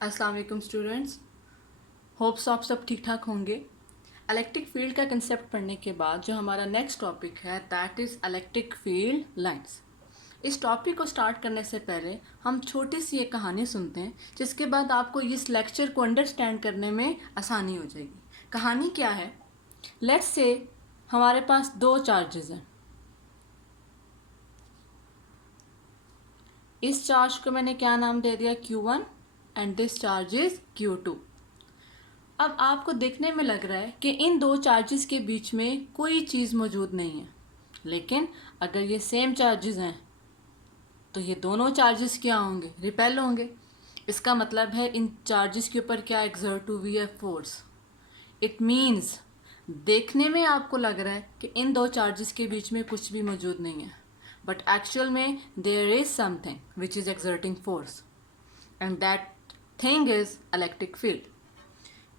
अस्सलाम वालेकुम students, hopes आप सब ठीक ठाक होंगे। इलेक्ट्रिक फील्ड का कंसेप्ट पढ़ने के बाद जो हमारा नेक्स्ट टॉपिक है that is electric field lines. इस टॉपिक को स्टार्ट करने से पहले हम छोटी सी एक कहानी सुनते हैं, जिसके बाद आपको इस लेक्चर को अंडरस्टैंड करने में आसानी हो जाएगी। कहानी क्या है? लेट्स से हमारे पास दो चार्जेस हैं। इस चार्ज को मैंने क्या नाम दे दिया? Q1 and this charge is Q2। अब आपको देखने में लग रहा है कि इन दो चार्जेस के बीच में कोई चीज़ मौजूद नहीं है, लेकिन अगर ये सेम चार्जेस हैं तो ये दोनों चार्जेस क्या होंगे? रिपेल होंगे। इसका मतलब है इन चार्जेस के ऊपर क्या एक्सर्ट हुई है? फोर्स। इट मीन्स देखने में आपको लग रहा है कि इन दो चार्जेस के बीच में कुछ भी मौजूद नहीं है, बट एक्चुअल में there is something which is exerting force and that thing is electric field.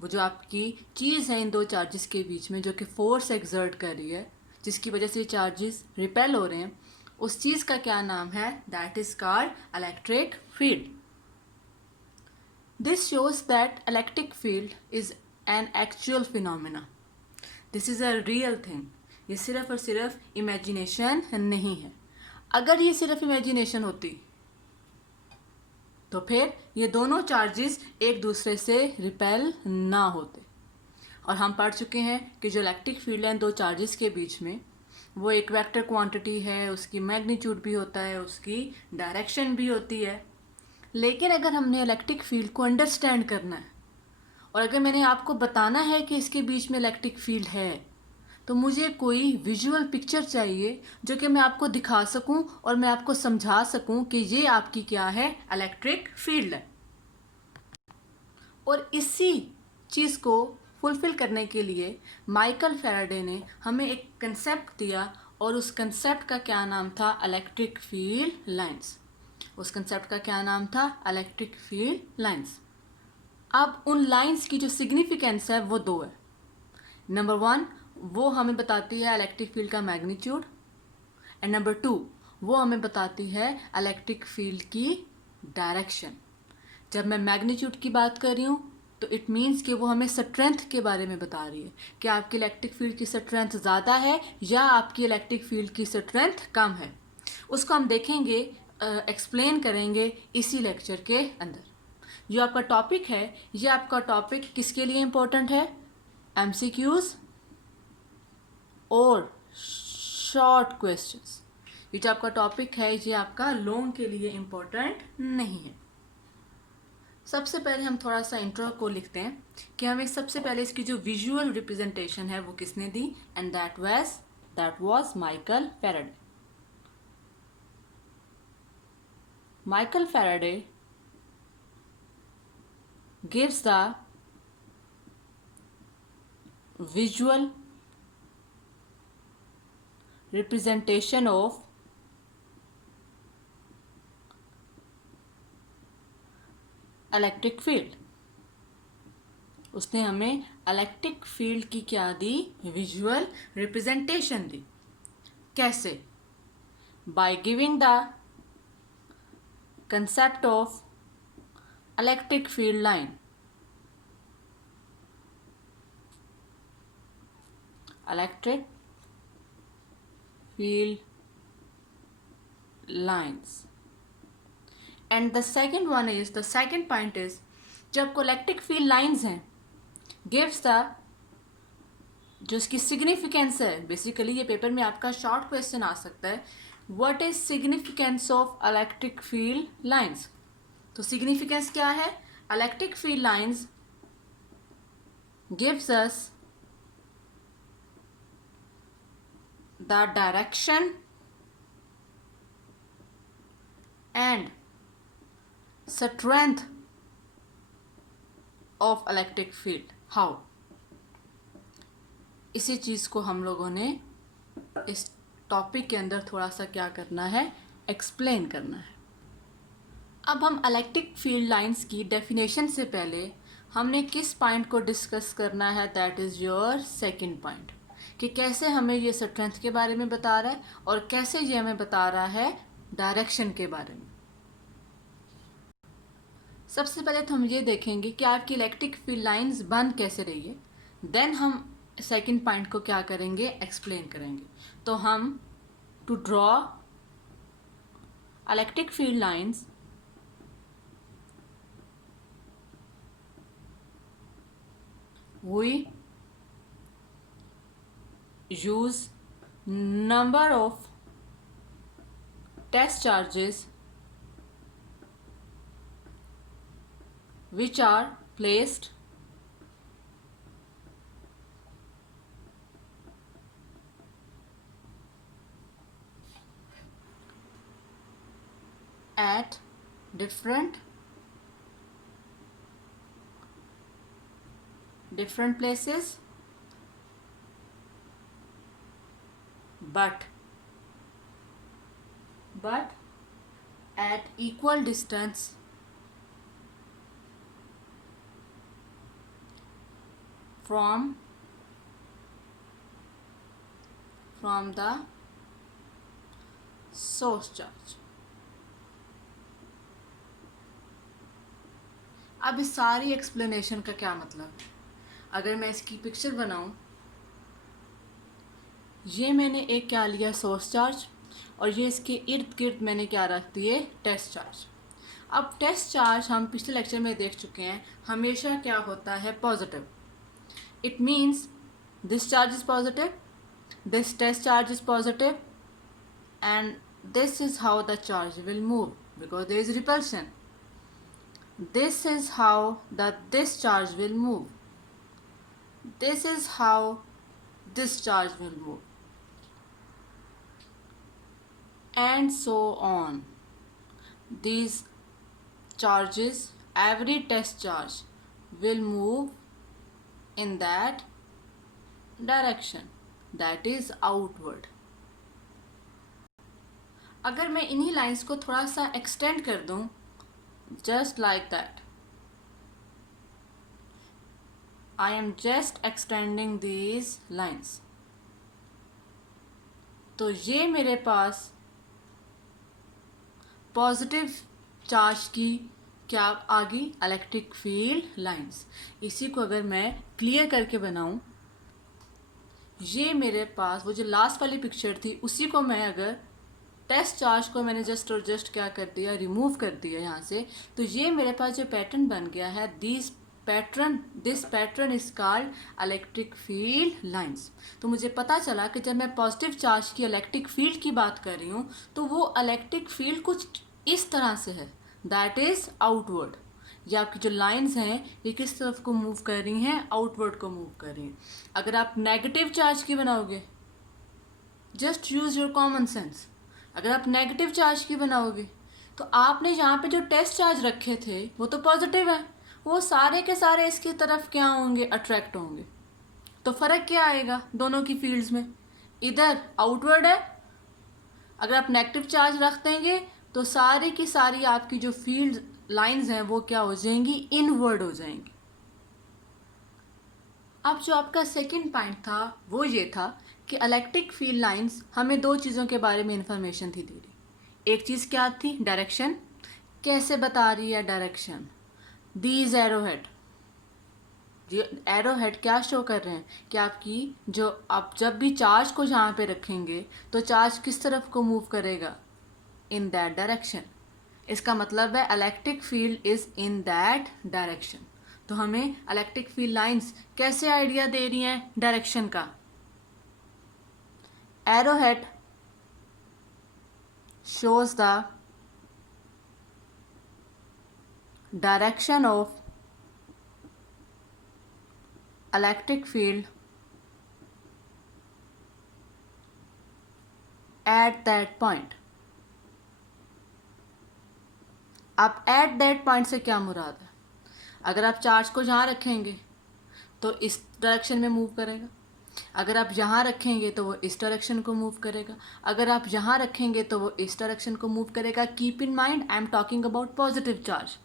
वो जो आपकी चीज़ है इन दो चार्जेस के बीच में जो कि फोर्स एक्सर्ट कर रही है, जिसकी वजह से चार्जेस रिपेल हो रहे हैं, उस चीज़ का क्या नाम है? That is called electric field. This shows that electric field is an actual phenomena. This is a real thing. ये सिर्फ और सिर्फ इमेजिनेशन नहीं है। अगर ये सिर्फ इमेजिनेशन होती तो फिर ये दोनों चार्जेस एक दूसरे से रिपेल ना होते। और हम पढ़ चुके हैं कि जो इलेक्ट्रिक फील्ड है दो चार्जेस के बीच में, वो एक वेक्टर क्वांटिटी है, उसकी मैग्नीट्यूड भी होता है, उसकी डायरेक्शन भी होती है। लेकिन अगर हमने इलेक्ट्रिक फील्ड को अंडरस्टैंड करना है और अगर मैंने आपको बताना है कि इसके बीच में इलेक्ट्रिक फील्ड है, तो मुझे कोई विजुअल पिक्चर चाहिए जो कि मैं आपको दिखा सकूं और मैं आपको समझा सकूं कि ये आपकी क्या है? इलेक्ट्रिक फील्ड है। और इसी चीज़ को फुलफ़िल करने के लिए माइकल फैराडे ने हमें एक कंसेप्ट दिया और उस कंसेप्ट का क्या नाम था? Electric field lines. उस कंसेप्ट का क्या नाम था? Electric field lines. अब उन लाइंस की जो सिग्निफिकेंस है वो दो है। नंबर वन, वो हमें बताती है इलेक्ट्रिक फील्ड का मैग्नीट्यूड, एंड नंबर टू, वो हमें बताती है इलेक्ट्रिक फील्ड की डायरेक्शन। जब मैं मैग्नीट्यूड की बात कर रही हूँ तो इट मीन्स कि वो हमें स्ट्रेंथ के बारे में बता रही है कि आपकी इलेक्ट्रिक फील्ड की स्ट्रेंथ ज़्यादा है या आपकी इलेक्ट्रिक फील्ड की स्ट्रेंथ कम है। उसको हम देखेंगे, एक्सप्लेन करेंगे इसी लेक्चर के अंदर। जो आपका टॉपिक है, ये आपका टॉपिक किसके लिए इम्पोर्टेंट है? एमसीक्यूज़ और शॉर्ट क्वेश्चंस। ये जो आपका टॉपिक है ये आपका लॉन्ग के लिए इम्पोर्टेंट नहीं है। सबसे पहले हम थोड़ा सा इंट्रो को लिखते हैं कि हमें सबसे पहले इसकी जो विजुअल रिप्रेजेंटेशन है वो किसने दी? And that was Michael Faraday. Michael Faraday gives the visual representation of electric field. उसने हमें इलेक्ट्रिक फील्ड की क्या दी? विजुअल रिप्रेजेंटेशन दी। कैसे? By giving the concept of electric field line. Electric field lines, and the second point is जब electric field lines हैं gives the जो इसकी significance है, बेसिकली ये पेपर में आपका शॉर्ट क्वेश्चन आ सकता है, what is significance of electric field lines. तो सिग्निफिकेंस क्या है? Electric field lines gives us the direction and strength of electric field. How? इसी चीज़ को हम लोगों ने इस टॉपिक के अंदर थोड़ा सा क्या करना है? एक्सप्लेन करना है। अब हम इलेक्ट्रिक फील्ड लाइंस की डेफिनेशन से पहले हमने किस पॉइंट को डिस्कस करना है? That is your second point, कि कैसे हमें ये स्ट्रेंथ के बारे में बता रहा है और कैसे ये हमें बता रहा है डायरेक्शन के बारे में। सबसे पहले तो हम ये देखेंगे कि आपकी इलेक्ट्रिक फील्ड लाइंस बन कैसे रही है, देन हम सेकंड पॉइंट को क्या करेंगे, एक्सप्लेन करेंगे। तो हम to draw electric field lines we use number of test charges which are placed at different places but at equal distance from the source charge। अब इस सारी एक्सप्लेनेशन का क्या मतलब है? अगर मैं इसकी पिक्चर बनाऊं, ये मैंने एक क्या लिया, सोर्स चार्ज, और ये इसके इर्द गिर्द मैंने क्या रख दिए, टेस्ट चार्ज। अब टेस्ट चार्ज हम पिछले लेक्चर में देख चुके हैं, हमेशा क्या होता है, positive. It means this charge is positive, this test charge is positive, and this is how the charge will move because there is repulsion. This is how this charge will move. This is how this charge will move, and so on. These charges, every test charge will move in that direction, that is outward. अगर मैं इन्हीं lines को थोड़ा सा extend कर दूं, just like that, I am just extending these lines, तो ये मेरे पास पॉजिटिव चार्ज की क्या आ गई, इलेक्ट्रिक फील्ड लाइंस। इसी को अगर मैं क्लियर करके बनाऊं, ये मेरे पास वो जो लास्ट वाली पिक्चर थी, उसी को मैं अगर टेस्ट चार्ज को मैंने जस्ट और जस्ट क्या कर दिया, रिमूव कर दिया यहाँ से, तो ये मेरे पास जो पैटर्न बन गया है, this pattern is called electric field lines. तो मुझे पता चला कि जब मैं पॉजिटिव चार्ज की इलेक्ट्रिक फील्ड की बात कर रही हूँ, तो वो इलेक्ट्रिक फील्ड कुछ इस तरह से है, दैट इज आउटवर्ड। ये आपकी जो लाइंस हैं, ये किस तरफ को मूव कर रही हैं, आउटवर्ड को मूव कर रही हैं। अगर आप नेगेटिव चार्ज की बनाओगे, just use your common sense, अगर आप नेगेटिव चार्ज की बनाओगे, तो आपने यहाँ पे जो टेस्ट चार्ज रखे थे वो तो पॉजिटिव है, वो सारे के सारे इसकी तरफ क्या होंगे, अट्रैक्ट होंगे। तो फ़र्क क्या आएगा दोनों की फील्ड्स में, इधर आउटवर्ड है, अगर आप नेगेटिव चार्ज रख देंगे तो सारी की सारी आपकी जो फील्ड लाइंस हैं वो क्या हो जाएंगी, इनवर्ड हो जाएंगी। अब जो आपका सेकंड पॉइंट था वो ये था कि इलेक्ट्रिक फील्ड लाइंस हमें दो चीज़ों के बारे में इंफॉर्मेशन थी दे रही। एक चीज़ क्या थी, डायरेक्शन, कैसे बता रही है direction, these arrowhead, arrow head क्या शो कर रहे हैं कि आपकी जो आप जब भी चार्ज को जहाँ पे रखेंगे तो चार्ज किस तरफ को मूव करेगा, इन दैट डायरेक्शन। इसका मतलब है electric field is in that direction. तो हमें इलेक्ट्रिक फील्ड लाइंस कैसे आइडिया दे रही हैं डायरेक्शन का, arrow head shows the direction of electric field at that point। अब एट दैट पॉइंट से क्या मुराद है, अगर आप चार्ज को जहाँ रखेंगे तो इस डायरेक्शन में मूव करेगा, अगर आप यहाँ रखेंगे तो वो इस डायरेक्शन को मूव करेगा, अगर आप यहाँ रखेंगे तो वो इस डायरेक्शन को मूव करेगा। Keep in mind I am talking about positive charge.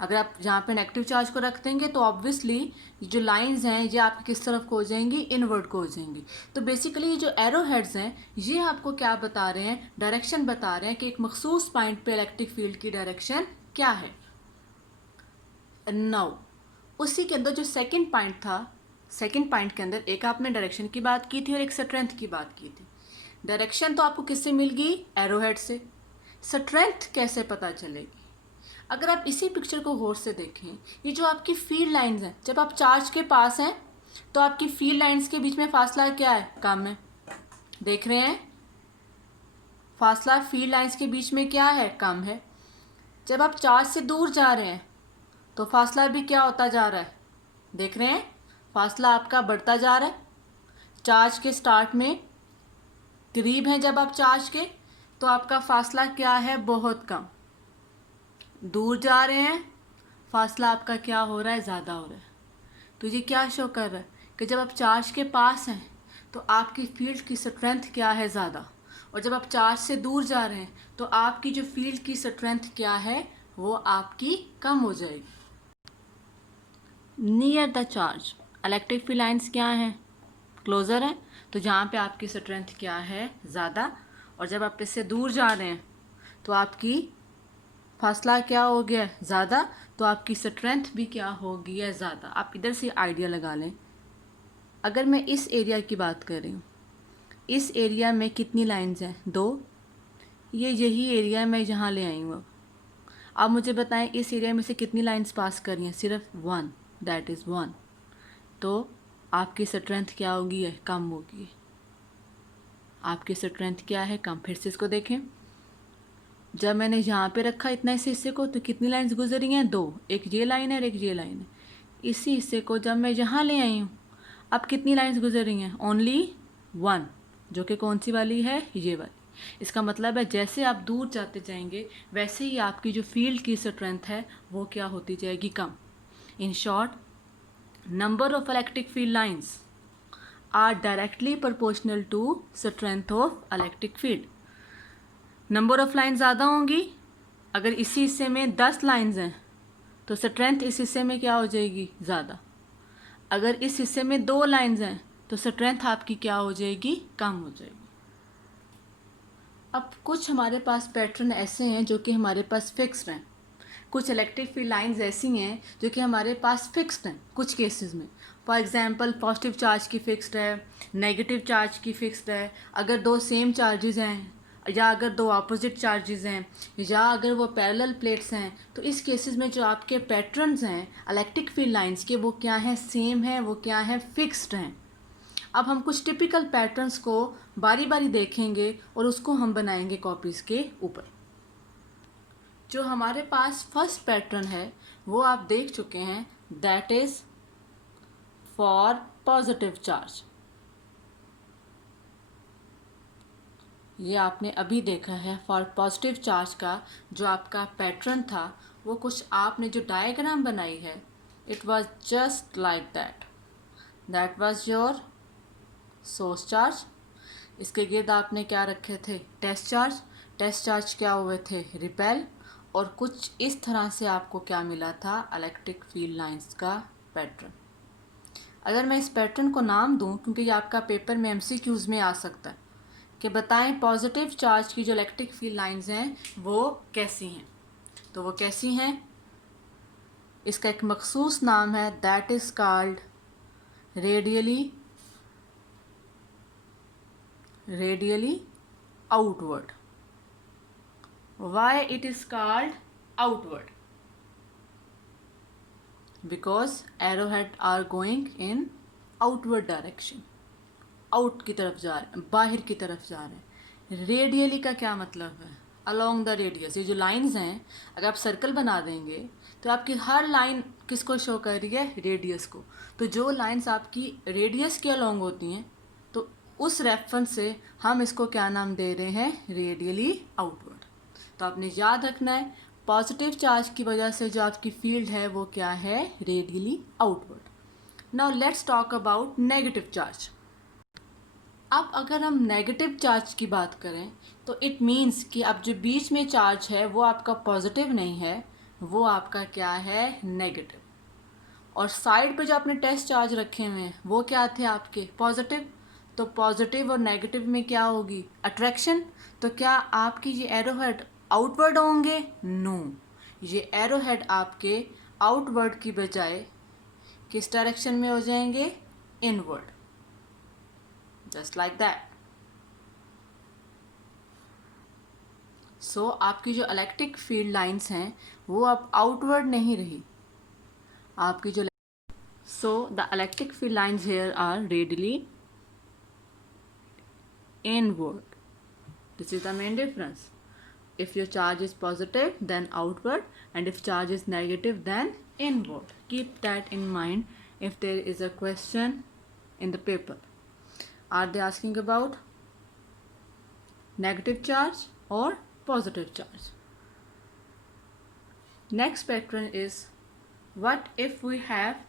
अगर आप यहाँ पे नेगेटिव चार्ज को रख देंगे तो ऑब्वियसली जो लाइंस हैं ये आपकी किस तरफ को हो जाएंगी, इनवर्ड को हो जाएंगी। तो बेसिकली जो एरो हेड्स हैं ये आपको क्या बता रहे हैं, डायरेक्शन बता रहे हैं कि एक मखसूस पॉइंट पे इलेक्ट्रिक फील्ड की डायरेक्शन क्या है। नाउ उसी के अंदर जो सेकंड पॉइंट था, सेकंड पॉइंट के अंदर एक आपने डायरेक्शन की बात की थी और एक स्ट्रेंथ की बात की थी। डायरेक्शन तो आपको किससे मिल गई? एरोहेड से। स्ट्रेंथ कैसे पता चलेगी? अगर आप इसी पिक्चर को गौर से देखें, ये जो आपकी फील्ड लाइंस हैं, जब आप चार्ज के पास हैं तो आपकी फील्ड लाइंस के बीच में फासला क्या है? कम है। देख रहे हैं, फासला फील्ड लाइंस के बीच में क्या है? कम है। जब आप चार्ज से दूर जा रहे हैं तो फासला भी क्या होता जा रहा है? देख रहे हैं, फासला आपका बढ़ता जा रहा है। चार्ज के स्टार्ट में करीब हैं जब आप चार्ज के, तो आपका फासला क्या है? बहुत कम। दूर जा रहे हैं, फासला आपका क्या हो रहा है? ज़्यादा हो रहा है। तो ये क्या शो कर रहा है कि जब आप चार्ज के पास हैं तो आपकी फील्ड की स्ट्रेंथ क्या है? ज़्यादा। और जब आप चार्ज से दूर जा रहे हैं तो आपकी जो फील्ड की स्ट्रेंथ क्या है? वो आपकी कम हो जाएगी। Near the charge electric field lines क्या हैं? क्लोज़र हैं, तो जहाँ पे आपकी स्ट्रेंथ क्या है? ज़्यादा। और जब आप इससे दूर जा रहे हैं तो आपकी फासला क्या हो गया? ज़्यादा, तो आपकी स्ट्रेंथ भी क्या होगी? है ज़्यादा। आप इधर से आइडिया लगा लें। अगर मैं इस एरिया की बात कर रही हूँ, इस एरिया में कितनी लाइंस हैं? 2। ये यही एरिया मैं जहाँ ले आई हूँ। अब मुझे बताएं इस एरिया में से कितनी लाइंस पास कर रही हैं? सिर्फ 1, दैट इज़ 1। तो आपकी स्ट्रेंथ क्या होगी? है कम होगी। आपकी स्ट्रेंथ क्या है? कम। फिर से इसको देखें, जब मैंने यहाँ पे रखा इतना इस हिस्से को तो कितनी लाइंस गुजरी हैं? 2। एक ये लाइन है और एक ये लाइन है। इसी हिस्से को जब मैं यहाँ ले आई हूँ, अब कितनी लाइंस गुजर रही हैं? ओनली 1, जो कि कौन सी वाली है? ये वाली। इसका मतलब है जैसे आप दूर जाते जाएंगे वैसे ही आपकी जो फील्ड की स्ट्रेंथ है वो क्या होती जाएगी? कम। In short, number of electric field lines are directly proportional to strength of electric field. Number of line ज़्यादा होंगी। अगर इसी हिस्से में 10 लाइंस हैं तो स्ट्रेंथ इस हिस्से में क्या हो जाएगी? ज़्यादा। अगर इस हिस्से में 2 लाइंस हैं तो स्ट्रेंथ आपकी क्या हो जाएगी? कम हो जाएगी। अब कुछ हमारे पास पैटर्न ऐसे हैं जो कि हमारे पास फिक्स्ड हैं। कुछ इलेक्ट्रिक फील्ड लाइंस ऐसी हैं जो कि हमारे पास फिक्स्ड हैं कुछ केसेस में। फॉर एग्जांपल, पॉजिटिव चार्ज की फिक्स्ड है, नेगेटिव चार्ज की फिक्स्ड है। अगर 2 सेम चार्जेस हैं या अगर 2 अपोजिट चार्जेस हैं या अगर वो पैरेलल प्लेट्स हैं, तो इस केसेस में जो आपके पैटर्न्स हैं इलेक्ट्रिक फील्ड लाइंस के, वो क्या हैं? सेम हैं। वो क्या हैं? फिक्स्ड हैं। अब हम कुछ टिपिकल पैटर्न्स को बारी बारी देखेंगे और उसको हम बनाएंगे कॉपीज़ के ऊपर। जो हमारे पास फर्स्ट पैटर्न है वो आप देख चुके हैं, that is for positive charge. ये आपने अभी देखा है फॉर पॉजिटिव चार्ज का जो आपका पैटर्न था, वो कुछ आपने जो डायग्राम बनाई है, it was just like that. That was your source charge. इसके गिर्द आपने क्या रखे थे? Test charge. टेस्ट चार्ज क्या हुए थे? रिपेल। और कुछ इस तरह से आपको क्या मिला था? इलेक्ट्रिक फील्ड लाइंस का पैटर्न। अगर मैं इस पैटर्न को नाम दूं, क्योंकि ये आपका पेपर में MCQs में आ सकता है, कि बताएं पॉजिटिव चार्ज की जो इलेक्ट्रिक फील्ड लाइंस हैं वो कैसी हैं, तो वो कैसी हैं? इसका एक मखसूस नाम है, that is called radially outward. Why it is called outward? Because arrowhead are going in outward direction. Out की तरफ जा रहे हैं, बाहर की तरफ जा रहे हैं। रेडियली का क्या मतलब है? Along the radius. ये जो लाइंस हैं, अगर आप सर्कल बना देंगे तो आपकी हर लाइन किसको शो कर रही है? रेडियस को। तो जो लाइंस आपकी रेडियस के अलोंग होती हैं, तो उस रेफरेंस से हम इसको क्या नाम दे रहे हैं? Radially outward. तो आपने याद रखना है, पॉजिटिव चार्ज की वजह से जो आपकी फील्ड है वो क्या है? Radially outward. Now let's talk about negative charge. अब अगर हम नेगेटिव चार्ज की बात करें तो इट मीन्स कि अब जो बीच में चार्ज है वो आपका पॉजिटिव नहीं है, वो आपका क्या है? नेगेटिव। और साइड पे जो आपने टेस्ट चार्ज रखे हुए हैं वो क्या थे? आपके पॉजिटिव। तो पॉजिटिव और नेगेटिव में क्या होगी? अट्रैक्शन। तो क्या आपकी ये एरोहेड आउटवर्ड होंगे? नो, ये एरोहेड आपके आउटवर्ड की बजाय किस डायरेक्शन में हो जाएंगे, इनवर्ड, जस्ट लाइक दैट। सो आपकी जो इलेक्ट्रिक फील्ड लाइंस हैं वो अब आउटवर्ड नहीं रही, आपकी जो the electric field lines here are radially inward. This is the main difference. If your charge is positive, then outward, and if charge is negative, then inward. Keep that in mind if there is a question in the paper. Are they asking about negative charge or positive charge? Next pattern is, what if we have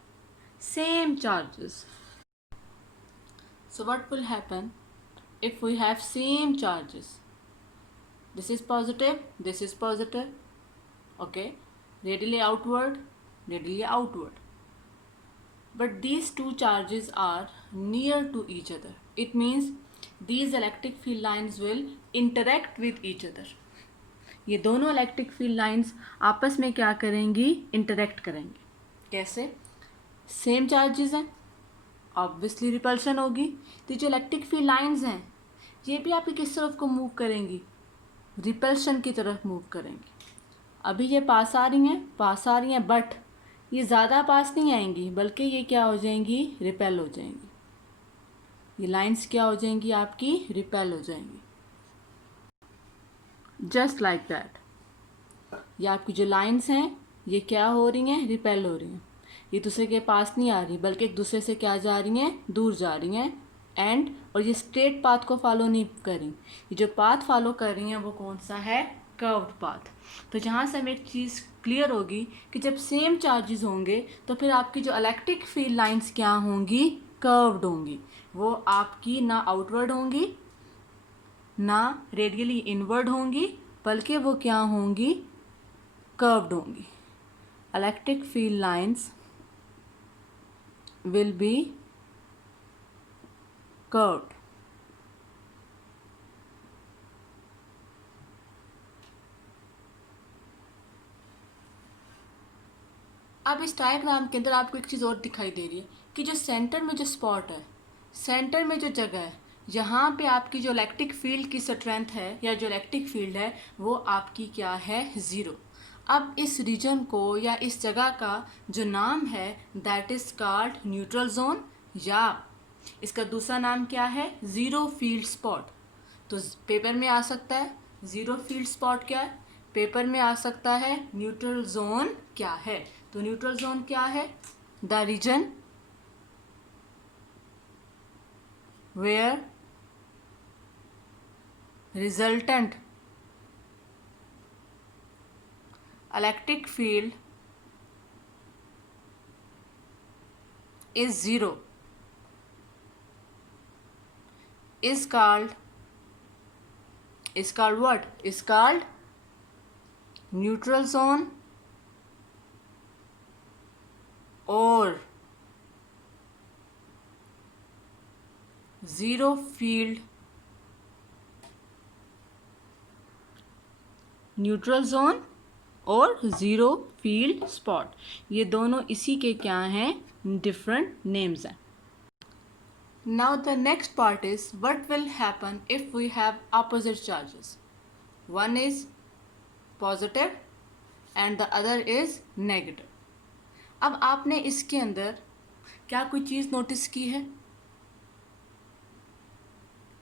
same charges? So what will happen if we have same charges? This is positive, this is positive, okay, radially outward, radially outward. But these two charges are near to each other. It means these electric field lines will interact with each other. ये दोनों electric field lines आपस में क्या करेंगी, interact करेंगे। कैसे? Same charges हैं, obviously repulsion होगी। तो जो इलेक्ट्रिक फील्ड लाइंस हैं ये भी आपकी किस तरफ को मूव करेंगी, रिपल्शन की तरफ मूव करेंगी। अभी ये पास आ रही हैं, बट ये ज़्यादा पास नहीं आएंगी, बल्कि ये क्या हो जाएंगी, रिपेल हो जाएंगी। ये लाइंस क्या हो जाएंगी, आपकी रिपेल हो जाएंगी, जस्ट लाइक दैट। ये आपकी जो लाइंस हैं ये क्या हो रही हैं, रिपेल हो रही हैं। ये दूसरे के पास नहीं आ रही, बल्कि एक दूसरे से क्या जा रही हैं, दूर जा रही हैं। और ये स्ट्रेट पाथ को फॉलो नहीं कर रही, ये जो पाथ फॉलो कर रही हैं वो कौन सा है, कर्व्ड पाथ। तो जहाँ से हमें एक चीज़ क्लियर होगी कि जब सेम चार्जेस होंगे तो फिर आपकी जो इलेक्ट्रिक फील्ड लाइंस क्या होंगी, कर्व्ड होंगी। वो आपकी ना आउटवर्ड होंगी ना रेडियली इनवर्ड होंगी, बल्कि वो क्या होंगी, कर्व्ड होंगी। Electric field lines will be curved. अब इस डायग्राम के अंदर आपको एक चीज़ और दिखाई दे रही है कि जो सेंटर में जो स्पॉट है, सेंटर में जो जगह है, यहाँ पे आपकी जो इलेक्ट्रिक फील्ड की स्ट्रेंथ है या जो इलेक्ट्रिक फील्ड है वो आपकी क्या है, ज़ीरो। अब इस रीजन को या इस जगह का जो नाम है that is called neutral zone, या इसका दूसरा नाम क्या है, ज़ीरो फील्ड स्पॉट। तो पेपर में आ सकता है ज़ीरो फील्ड स्पॉट क्या है, पेपर में आ सकता है न्यूट्रल जोन क्या है। तो न्यूट्रल जोन क्या है, the region where resultant electric field is zero is called what? Is called neutral zone or zero field, neutral zone और ज़ीरो फील्ड स्पॉट, ये दोनों इसी के क्या हैं, डिफरेंट नेम्स हैं। Now the next part is what will happen if we have opposite charges, one is positive and the other is negative. अब आपने इसके अंदर क्या कोई चीज़ नोटिस की है,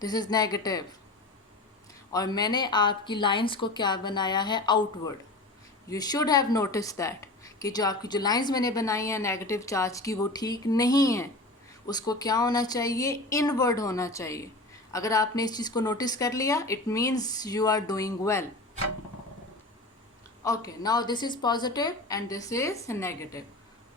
दिस इज नेगेटिव, और मैंने आपकी लाइंस को क्या बनाया है, outward. You should have notice that कि जो आपकी जो लाइंस मैंने बनाई हैं नेगेटिव चार्ज की वो ठीक नहीं है, उसको क्या होना चाहिए, इनवर्ड होना चाहिए। अगर आपने इस चीज़ को नोटिस कर लिया it means you are doing well. Okay, now this is positive and this is negative,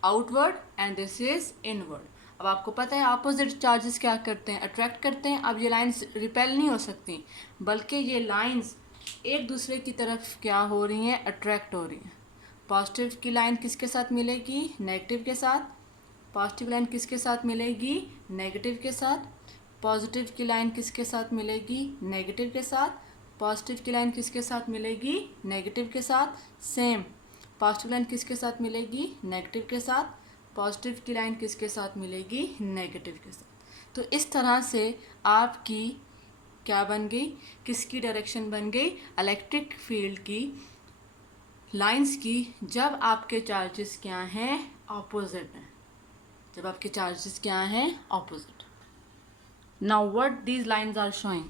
outward and this is inward. अब आपको पता है अपोजिट चार्जेस क्या करते हैं, अट्रैक्ट करते हैं। अब ये लाइंस रिपेल नहीं हो सकती, बल्कि ये लाइंस एक दूसरे की तरफ क्या हो रही हैं, अट्रैक्ट हो रही हैं। पॉजिटिव की लाइन किसके साथ मिलेगी, नेगेटिव के साथ। पॉजिटिव लाइन किसके साथ मिलेगी, नेगेटिव के साथ। पॉजिटिव की लाइन किसके साथ मिलेगी, नेगेटिव के साथ। पॉजिटिव की लाइन किसके साथ मिलेगी, नेगेटिव के साथ। सेम पॉजिटिव लाइन किसके साथ मिलेगी? नेगेटिव के साथ। पॉजिटिव की लाइन किसके साथ मिलेगी? नेगेटिव के साथ। तो इस तरह से आपकी क्या बन गई? किसकी डायरेक्शन बन गई? इलेक्ट्रिक फील्ड की लाइंस की, जब आपके चार्जेस क्या हैं? ऑपोजिट हैं। जब आपके चार्जेस क्या हैं? Opposite. Now what these lines are showing,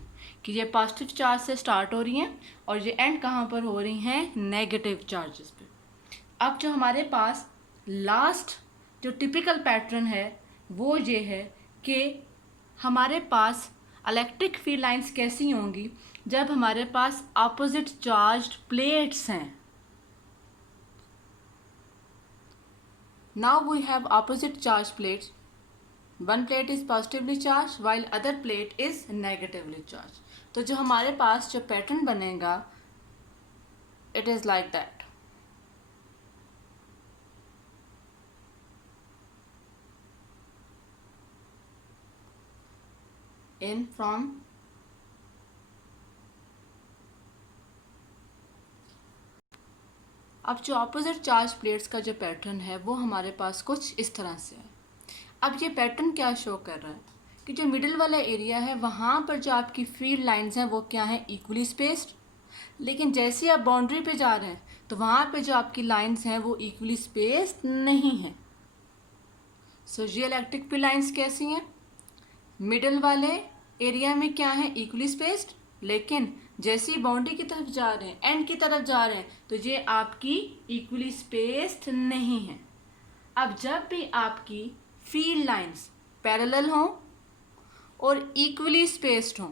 कि ये पॉजिटिव चार्ज से स्टार्ट हो रही हैं और ये एंड कहाँ पर हो रही हैं? नेगेटिव चार्जेस पे। अब जो हमारे पास लास्ट जो टिपिकल पैटर्न है वो ये है कि हमारे पास इलेक्ट्रिक फील्ड लाइंस कैसी होंगी? जब हमारे पास ऑपोजिट चार्ज्ड प्लेट्स हैं। Now we have opposite charge plates. One plate is positively charged while other plate is negatively charged. तो जो हमारे पास जो पैटर्न बनेगा, it is like that. In from अब जो ऑपोजिट चार्ज प्लेट्स का जो पैटर्न है वो हमारे पास कुछ इस तरह से है। अब ये पैटर्न क्या शो कर रहा है कि जो मिडिल वाला एरिया है वहाँ पर जो आपकी फील्ड लाइंस हैं वो क्या है? Equally spaced. लेकिन जैसे आप बाउंड्री पे जा रहे हैं तो वहाँ पे जो आपकी लाइंस हैं वो इक्वली स्पेस्ड नहीं हैं। सो ये इलेक्ट्रिक फील्ड लाइंस कैसी हैं? मिडिल वाले एरिया में क्या है? Equally spaced. लेकिन जैसे ही बाउंड्री की तरफ जा रहे हैं, एंड की तरफ जा रहे हैं, तो ये आपकी इक्वली स्पेस्ड नहीं है। अब जब भी आपकी फील्ड लाइंस पैरेलल हों और इक्वली स्पेस्ड हों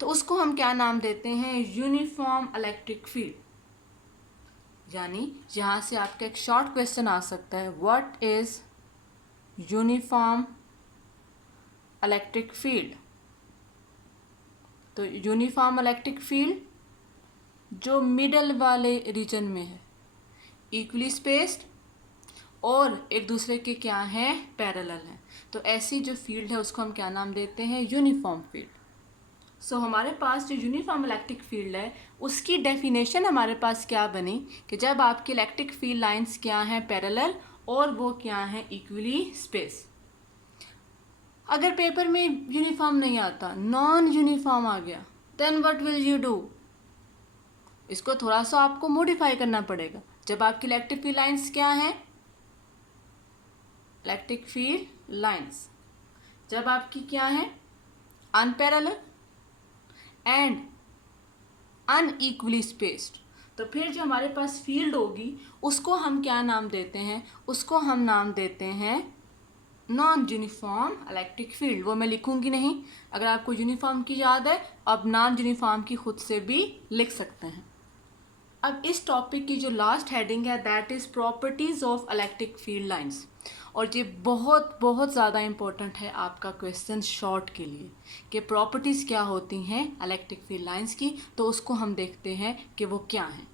तो उसको हम क्या नाम देते हैं? Uniform electric field. यानी यहाँ से आपका एक शॉर्ट क्वेश्चन आ सकता है, what is uniform electric field? तो यूनिफॉर्म इलेक्ट्रिक फील्ड जो मिडल वाले रीजन में है, इक्वली स्पेस्ड और एक दूसरे के क्या हैं? पैरेलल हैं। तो ऐसी जो फील्ड है उसको हम क्या नाम देते हैं? Uniform field. सो हमारे पास जो यूनिफॉर्म इलेक्ट्रिक फील्ड है उसकी डेफिनेशन हमारे पास क्या बनी कि जब आपकी इलेक्ट्रिक फील्ड लाइंस क्या हैं? पैरेलल और वो क्या हैं? Equally space. अगर पेपर में यूनिफॉर्म नहीं आता, नॉन यूनिफॉर्म आ गया, then what will you do? इसको थोड़ा सा आपको मॉडिफाई करना पड़ेगा। जब आपकी इलेक्ट्रिक फील्ड लाइंस क्या हैं? इलेक्ट्रिक फील्ड लाइंस जब आपकी क्या है? अनपैरेलल एंड अनइक्वली स्पेस्ड, तो फिर जो हमारे पास फील्ड होगी उसको हम क्या नाम देते हैं? उसको हम नाम देते हैं नॉन यूनिफॉर्म इलेक्ट्रिक फील्ड। वो मैं लिखूंगी नहीं, अगर आपको यूनिफॉर्म की याद है अब नॉन यूनिफॉर्म की खुद से भी लिख सकते हैं। अब इस टॉपिक की जो लास्ट हेडिंग है that is properties of electric field lines, और ये बहुत बहुत ज़्यादा इम्पोर्टेंट है आपका क्वेश्चन शॉर्ट के लिए कि प्रॉपर्टीज़ क्या होती हैं इलेक्ट्रिक फील्ड लाइंस की। तो उसको हम देखते हैं कि वो क्या हैं।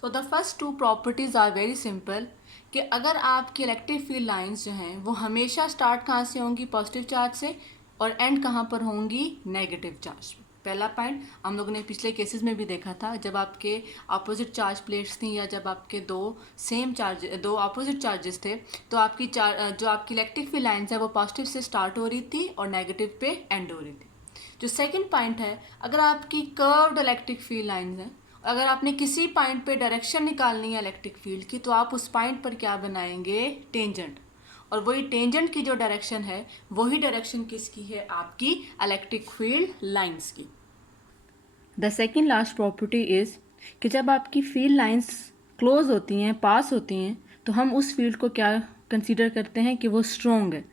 So the first two properties are very simple कि अगर आपकी इलेक्ट्रिक फील्ड लाइंस जो हैं वो हमेशा स्टार्ट कहाँ से होंगी? पॉजिटिव चार्ज से, और एंड कहाँ पर होंगी? Negative charge. पहला पॉइंट हम लोगों ने पिछले केसेस में भी देखा था, जब आपके अपोजिट चार्ज प्लेट्स थी या जब आपके दो अपोजिट चार्जेस थे तो आपकी जो आपकी इलेक्ट्रिक फील्ड लाइंस है वो पॉजिटिव से स्टार्ट हो रही थी और नेगेटिव पे एंड हो रही थी। जो सेकंड पॉइंट है, अगर आपकी कर्व्ड इलेक्ट्रिक फील्ड लाइंस है, अगर आपने किसी पॉइंट पे डायरेक्शन निकालनी है इलेक्ट्रिक फील्ड की तो आप उस पॉइंट पर क्या बनाएंगे? टेंजेंट। और वही टेंजेंट की जो डायरेक्शन है वही डायरेक्शन किसकी है? आपकी इलेक्ट्रिक फील्ड लाइंस की। The second last property is कि जब आपकी फील्ड लाइंस क्लोज होती हैं, पास होती हैं, तो हम उस फील्ड को क्या कंसीडर करते हैं कि वो स्ट्रॉन्ग है।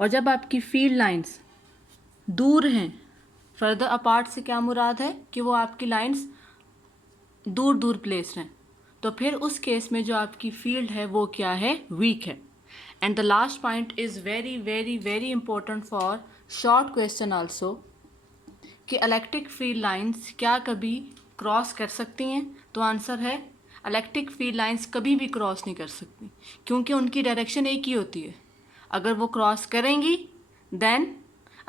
और जब आपकी फील्ड लाइंस दूर हैं, फर्दर अपार्ट से क्या मुराद है कि वो आपकी लाइंस दूर दूर प्लेस हैं, तो फिर उस केस में जो आपकी फील्ड है वो क्या है? वीक है। And the last point is very very very important for short question also कि इलेक्ट्रिक फील्ड लाइंस क्या कभी क्रॉस कर सकती हैं? तो आंसर है इलेक्ट्रिक फील्ड लाइंस कभी भी क्रॉस नहीं कर सकती, क्योंकि उनकी डायरेक्शन एक ही होती है। अगर वो क्रॉस करेंगी then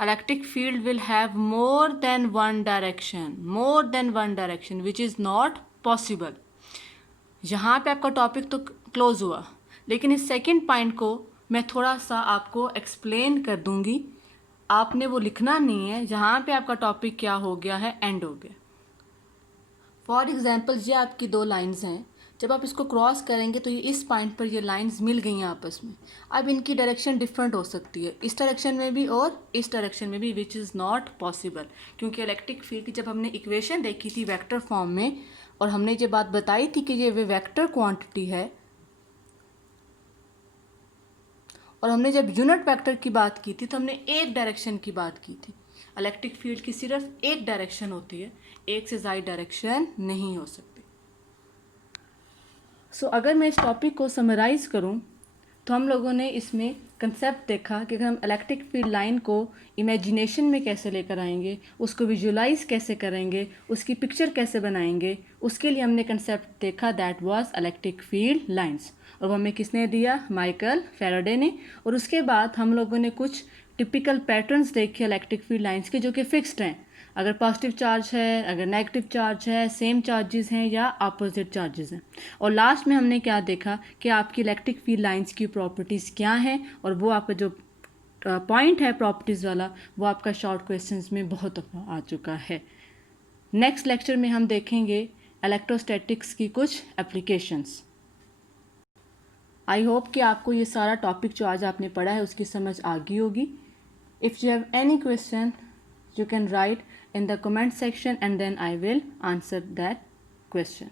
electric field will have more than one direction which is not possible. यहाँ पे आपका टॉपिक तो क्लोज हुआ, लेकिन इस सेकंड पॉइंट को मैं थोड़ा सा आपको एक्सप्लेन कर दूंगी। आपने वो लिखना नहीं है जहाँ पे आपका टॉपिक क्या हो गया है, एंड हो गया। फॉर एग्जाम्पल ये आपकी दो लाइंस हैं, जब आप इसको क्रॉस करेंगे तो ये इस पॉइंट पर ये लाइंस मिल गई हैं आपस में। अब इनकी डायरेक्शन डिफरेंट हो सकती है, इस डायरेक्शन में भी और इस डायरेक्शन में भी, विच इज़ नॉट पॉसिबल, क्योंकि इलेक्ट्रिक फील्ड की जब हमने इक्वेशन देखी थी वेक्टर फॉर्म में, और हमने ये बात बताई थी कि ये वेक्टर क्वांटिटी है, और हमने जब यूनिट वेक्टर की बात की थी तो हमने एक डायरेक्शन की बात की थी। इलेक्ट्रिक फील्ड की सिर्फ एक डायरेक्शन होती है, एक से ज़्यादा डायरेक्शन नहीं हो सकती। अगर मैं इस टॉपिक को समराइज़ करूं तो हम लोगों ने इसमें कंसेप्ट देखा कि अगर हम इलेक्ट्रिक फील्ड लाइन को इमेजिनेशन में कैसे लेकर आएंगे, उसको विजुलाइज कैसे करेंगे, उसकी पिक्चर कैसे बनाएंगे, उसके लिए हमने कंसेप्ट देखा, that was electric field lines. और वो हमें किसने दिया? माइकल फैराडे ने। और उसके बाद हम लोगों ने कुछ टिपिकल पैटर्न्स देखे इलेक्ट्रिक फील्ड लाइंस के, जो कि फिक्स्ड हैं। अगर पॉजिटिव चार्ज है, अगर नेगेटिव चार्ज है, सेम चार्जेस हैं या अपोजिट चार्जेस हैं। और लास्ट में हमने क्या देखा कि आपकी इलेक्ट्रिक फील्ड लाइंस की प्रॉपर्टीज़ क्या हैं, और वो आपका जो पॉइंट है प्रॉपर्टीज़ वाला, वो आपका शॉर्ट क्वेश्चंस में बहुत दफ़ा आ चुका है। नेक्स्ट लेक्चर में हम देखेंगे इलेक्ट्रोस्टैटिक्स की कुछ एप्लीकेशंस। आई होप कि आपको ये सारा टॉपिक जो आज आपने पढ़ा है उसकी समझ आ गई होगी। If you have any question, you can write in the comment section and then I will answer that question.